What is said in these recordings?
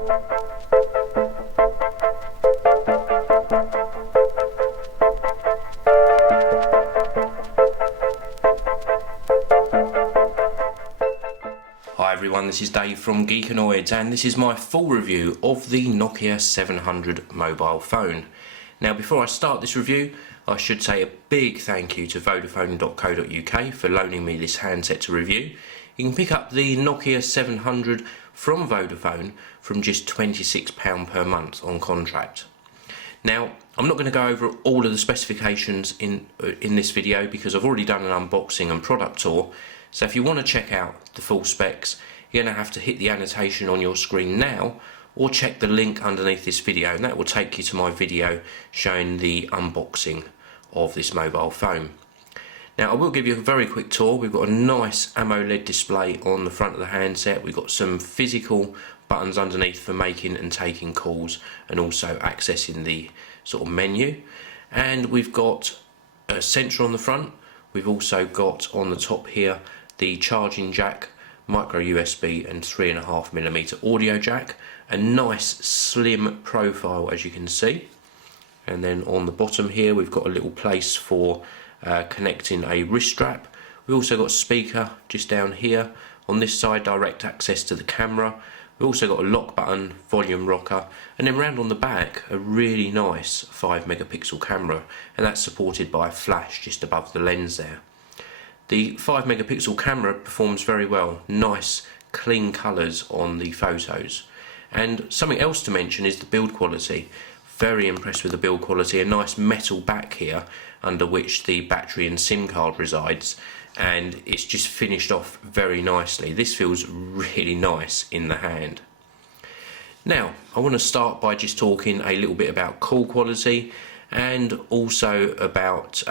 Hi everyone, this is Dave from Geekanoids and this is my full review of the Nokia 700 mobile phone. Now before I start this review, I should say a big thank you to Vodafone.co.uk for loaning me this handset to review. You can pick up the Nokia 700 from Vodafone from just £26 per month on contract. Now, I'm not going to go over all of the specifications in this video because I've already done an unboxing and product tour. So if you want to check out the full specs, you're going to have to hit the annotation on your screen now or check the link underneath this video, and that will take you to my video showing the unboxing of this mobile phone. Now I will give you a very quick tour. We've got a nice AMOLED display on the front of the handset. We've got some physical buttons underneath for making and taking calls and also accessing the sort of menu. And we've got a sensor on the front. We've also got on the top here the charging jack, micro USB and 3.5mm audio jack. A nice slim profile as you can see. And then on the bottom here we've got a little place for connecting a wrist strap. We've also got a speaker just down here. On this side, direct access to the camera. We've also got a lock button, volume rocker, and then round on the back a really nice 5-megapixel camera, and that's supported by a flash just above the lens there. The 5-megapixel camera performs very well, nice clean colours on the photos. And something else to mention is the build quality. Very impressed with the build quality. A nice metal back here under which the battery and SIM card resides, and it's just finished off very nicely. This feels really nice in the hand. Now I want to start by just talking a little bit about call quality and also about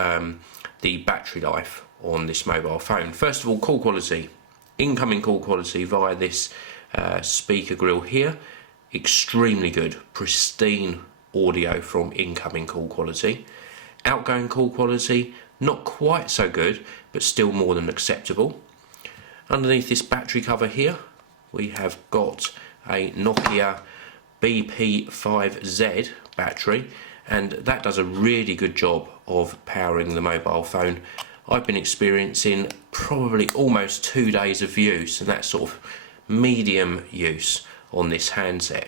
the battery life on this mobile phone. First of all, call quality. Incoming call quality via this speaker grill here, extremely good, pristine audio from incoming call quality. Outgoing call quality, not quite so good, but still more than acceptable. Underneath this battery cover here, we have got a Nokia BP5Z battery, and that does a really good job of powering the mobile phone. I've been experiencing probably almost 2 days of use, and that's sort of medium use on this handset.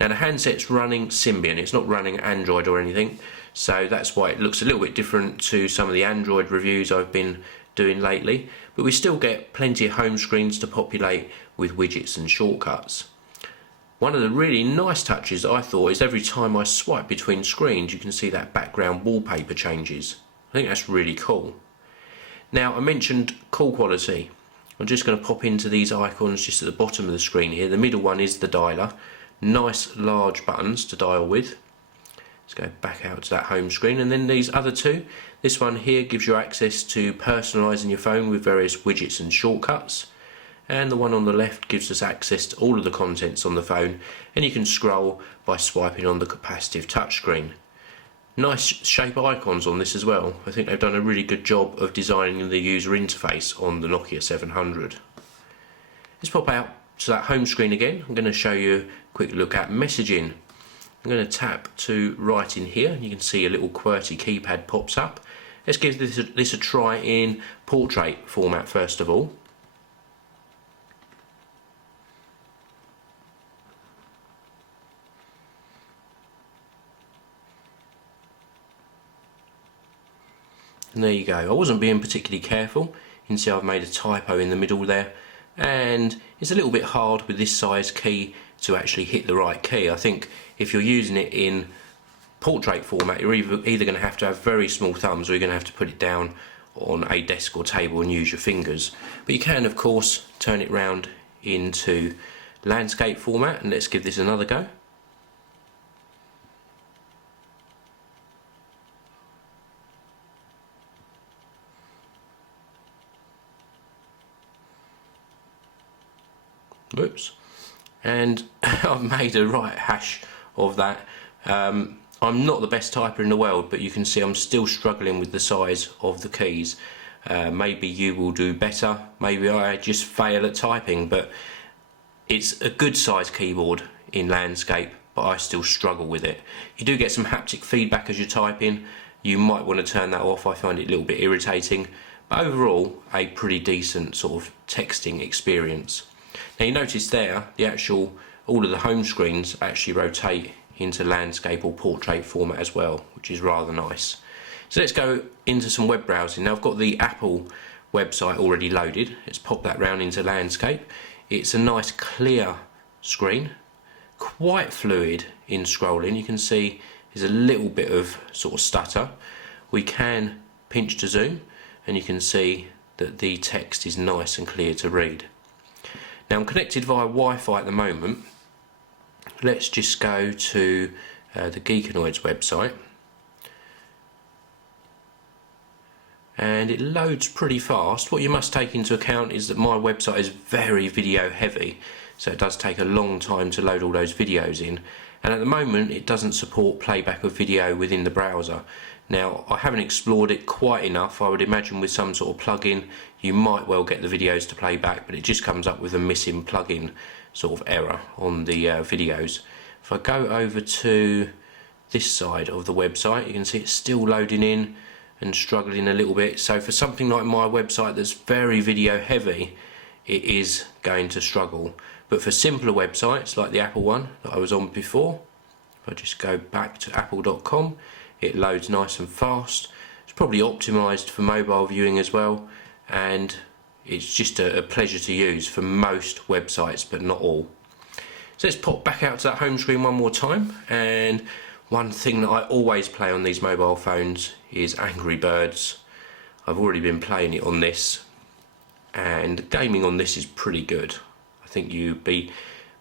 Now the handset's running Symbian, it's not running Android or anything, so that's why it looks a little bit different to some of the Android reviews I've been doing lately, but we still get plenty of home screens to populate with widgets and shortcuts. One of the really nice touches I thought is every time I swipe between screens you can see that background wallpaper changes. I think that's really cool. Now I mentioned call quality. I'm just going to pop into these icons just at the bottom of the screen here. The middle one is the dialer. Nice large buttons to dial with. Let's go back out to that home screen, and then these other two. This one here gives you access to personalising your phone with various widgets and shortcuts, and the one on the left gives us access to all of the contents on the phone, and you can scroll by swiping on the capacitive touchscreen. Nice shape icons on this as well. I think they've done a really good job of designing the user interface on the Nokia 700. Let's pop out to that home screen again. I'm going to show you a quick look at messaging. I'm going to tap to right in here, and you can see a little QWERTY keypad pops up. Let's give this a try in portrait format first of all. And there you go. I wasn't being particularly careful. You can see I've made a typo in the middle there, and it's a little bit hard with this size key to actually hit the right key. I think if you're using it in portrait format, you're either going to have very small thumbs, or you're going to have to put it down on a desk or table and use your fingers. But you can of course turn it round into landscape format, and let's give this another go. Whoops. And I've made a right hash of that. I'm not the best typer in the world, but you can see I'm still struggling with the size of the keys. Maybe you will do better, maybe I just fail at typing, but it's a good size keyboard. in landscape, but I still struggle with it. You do get some haptic feedback as you type in. You might want to turn that off. I find it a little bit irritating, but overall a pretty decent sort of texting experience. Now you notice there all of the home screens actually rotate into landscape or portrait format as well, which is rather nice. So let's go into some web browsing. Now I've got the Apple website already loaded. Let's pop that round into landscape. It's a nice clear screen, quite fluid in scrolling. You can see there's a little bit of sort of stutter. We can pinch to zoom and you can see that the text is nice and clear to read. Now I'm connected via Wi-Fi at the moment. Let's just go to the Geekanoids website, and it loads pretty fast. What you must take into account is that my website is very video heavy, so it does take a long time to load all those videos in, and at the moment it doesn't support playback of video within the browser. Now I haven't explored it quite enough. I would imagine with some sort of plugin you might well get the videos to play back, but it just comes up with a missing plugin sort of error on the videos. If I go over to this side of the website, you can see it's still loading in and struggling a little bit. So for something like my website that's very video heavy, it is going to struggle. But for simpler websites like the Apple one that I was on before, if I just go back to apple.com, it loads nice and fast. It's probably optimized for mobile viewing as well, and it's just a pleasure to use for most websites, but not all. So let's pop back out to that home screen one more time, and one thing that I always play on these mobile phones is Angry Birds. I've already been playing it on this, and gaming on this is pretty good. I think you'd be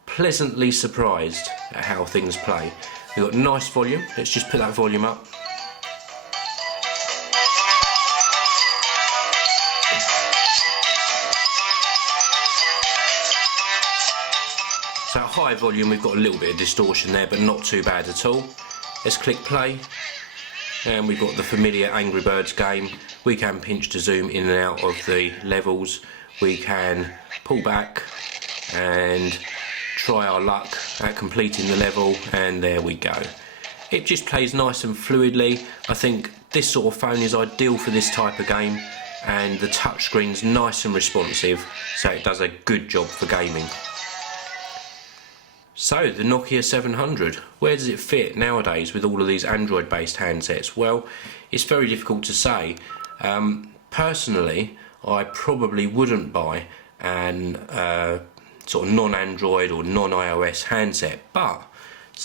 pleasantly surprised at how things play. We've got nice volume. Let's just put that volume up. So at high volume we've got a little bit of distortion there, but not too bad at all. Let's click play, and we've got the familiar Angry Birds game. We can pinch to zoom in and out of the levels. We can pull back and try our luck at completing the level, and there we go. It just plays nice and fluidly. I think this sort of phone is ideal for this type of game, and the touchscreen's nice and responsive, so it does a good job for gaming. So the Nokia 700, where does it fit nowadays with all of these Android based handsets? Well, it's very difficult to say. Personally, I probably wouldn't buy an sort of non-Android or non-iOS handset, but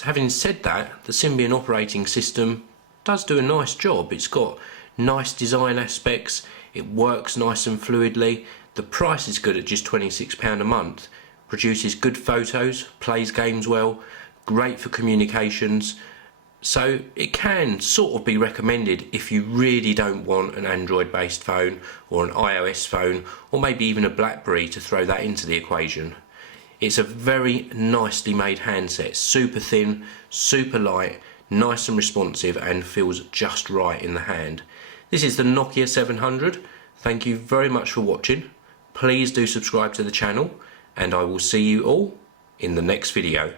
having said that, the Symbian operating system does do a nice job. It's got nice design aspects, it works nice and fluidly, the price is good at just £26 a month, produces good photos, plays games well, great for communications, so it can sort of be recommended if you really don't want an Android based phone or an iOS phone, or maybe even a BlackBerry to throw that into the equation. It's a very nicely made handset, super thin, super light, nice and responsive, and feels just right in the hand. This is the Nokia 700. Thank you very much for watching. Please do subscribe to the channel, and I will see you all in the next video.